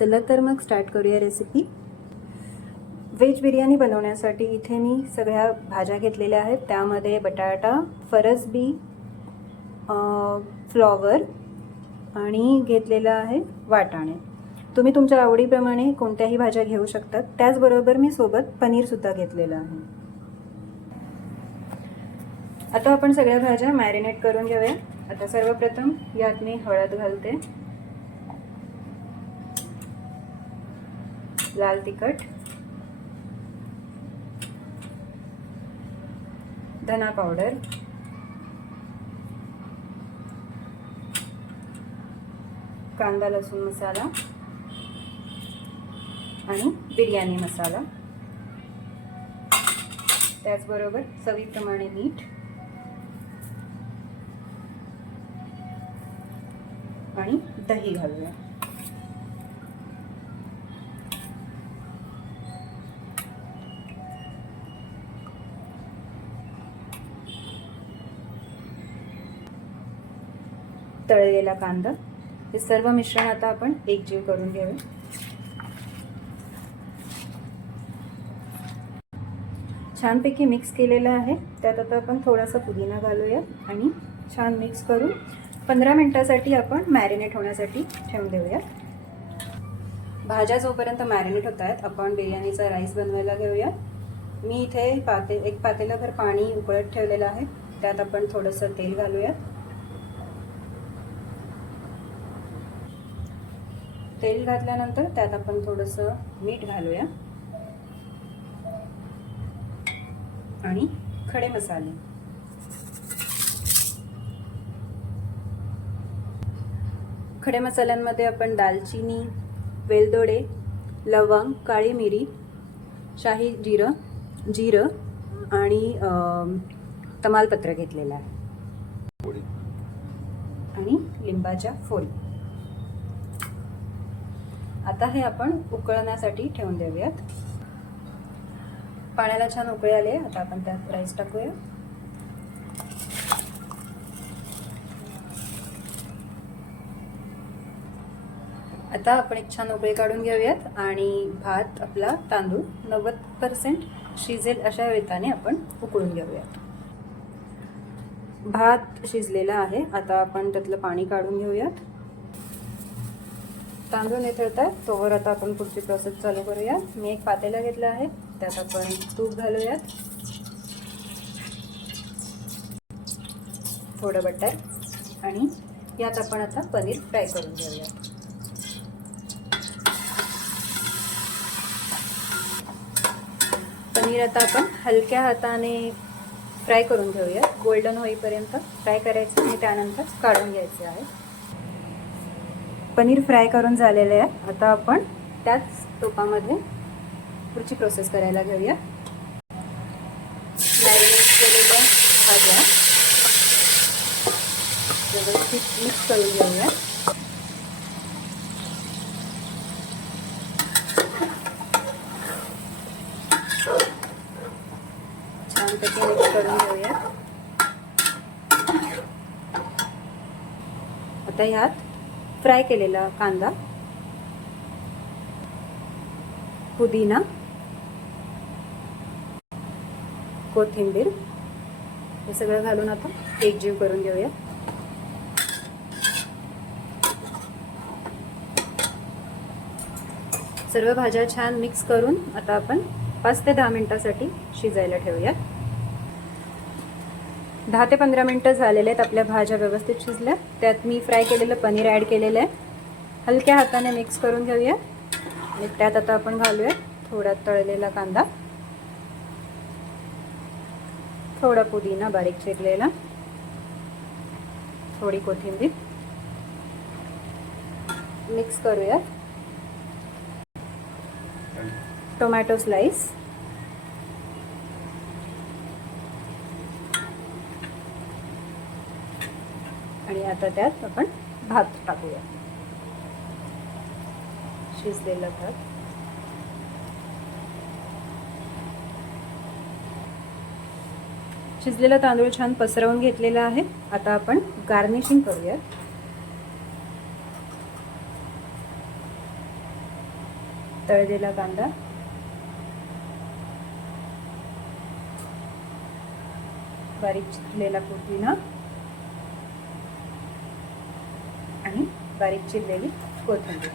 चला तर मग स्टार्ट करूया रेसिपी व्हेज बिर्याणी बनवण्यासाठी इथे मी सगळ्या भाज्या घेतलेल्या आहेत. त्यामध्ये बटाटा फरसबी फ्लॉवर आणि घेतलेलं आहे वाटाणे. तुम्ही तुमच्या आवडीप्रमाणे कोणत्याही भाज्या घेऊ शकतात. त्याचबरोबर मी सोबत पनीरसुद्धा घेतलेलं आहे. आता आपण सगळ्या भाज्या मॅरिनेट करून घेऊया. आता सर्वप्रथम यात मी हळद घालते. लाल तिखट धना पावडर कांदा लसूण मसाला आणि बिर्याणी मसाला. त्याचबरोबर चवीप्रमाणे मीठ आणि दही घालूया. तळलेला कांदा. हे सर्व मिश्रण आता आपण एकजीव करून घेऊया. छानपैकी मिक्स केलेलं आहे. त्यात आता आपण थोडासा पुदिना घालूया आणि छान मिक्स करून पंधरा मिनटासाठी आपण मॅरिनेट होण्यासाठी ठेवून देऊया. भाज्या जोपर्यंत मॅरिनेट होत आहेत आपण बिर्याणीचा राईस बनवायला घेऊया. मी इथे पाते एक पातेलंभर पाणी उकळत ठेवलेलं आहे. त्यात आपण थोडंसं तेल घालूया. तेल घातल्यानंतर त्यात आपण थोडंसं मीठ घालूया. आणि खडे मसाले. खडे मसाल्यांमध्ये आपण दालचिनी वेलदोडे लवंग काळी मिरी शाही जिरं जिरं आणि तमालपत्र घेतलेलं आहे. आणि लिंबाच्या फोडी. आता हे आपण उकळण्यासाठी ठेवून देऊयात. पाण्याला छान उकळी आले आता आपण त्यात राईस टाकूया. आता आपण एक छान उकळी काढून घेऊयात आणि भात आपला तांदूळ नव्वद पर्सेंट शिजेल अशा वेताने आपण उकळून घेऊयात. भात शिजलेला आहे. आता आपण त्यातलं पाणी काढून घेऊयात. तांदूळ निथळतात तोवर आता आपण पुढची प्रोसेस चालू करूया. मी एक पातेला घेतला आहे. त्यात आपण तूप घालूयात. थोडं बटर. आणि यात आपण आता पनीर फ्राय करून घेऊया. पनीर आता आपण हलक्या हाताने फ्राय करून घेऊया गोल्डन होईपर्यंत फ्राय करायचं आणि त्यानंतर काढून घ्यायचे आहे. पनीर फ्राय करून झालेले आहे. आता आपण त्याच तोपामध्ये पुढची प्रोसेस करायला घेऊया. मॅरिनेट केलेल्या भाज्या व्यवस्थित मिक्स करून घेऊया. छानपैकी मिक्स करून घेऊया. आता ह्यात फ्राय केलेला कांदा पुदिना कोथिंबीर हे सगळं घालून आता एकजीव करून घेऊया. सर्व भाज्या छान मिक्स करून आता आपण पाच ते दहा मिनिटासाठी शिजायला ठेवूया. दहा ते पंधरा मिनटं झालेले आहेत आपल्या भाज्या व्यवस्थित शिजल्या. त्यात मी फ्राय केलेलं पनीर ॲड केलेलं आहे. हलक्या हाताने मिक्स करून घेऊया. आणि त्यात आता आपण घालूया थोडा तळलेला कांदा. थोडा पुदिना बारीक चिरलेला. थोडी कोथिंबीर. मिक्स करूया. टोमॅटो स्लाइस आणि आता त्यात आपण भात टाकूया. शिजलेला भात. शिजलेला तांदूळ छान पसरवून घेतलेला आहे. आता आपण गार्निशिंग करूया. तळलेला कांदा. बारीक चिरलेला पुदिना. आणि बारीक चिरलेली कोथिंबीर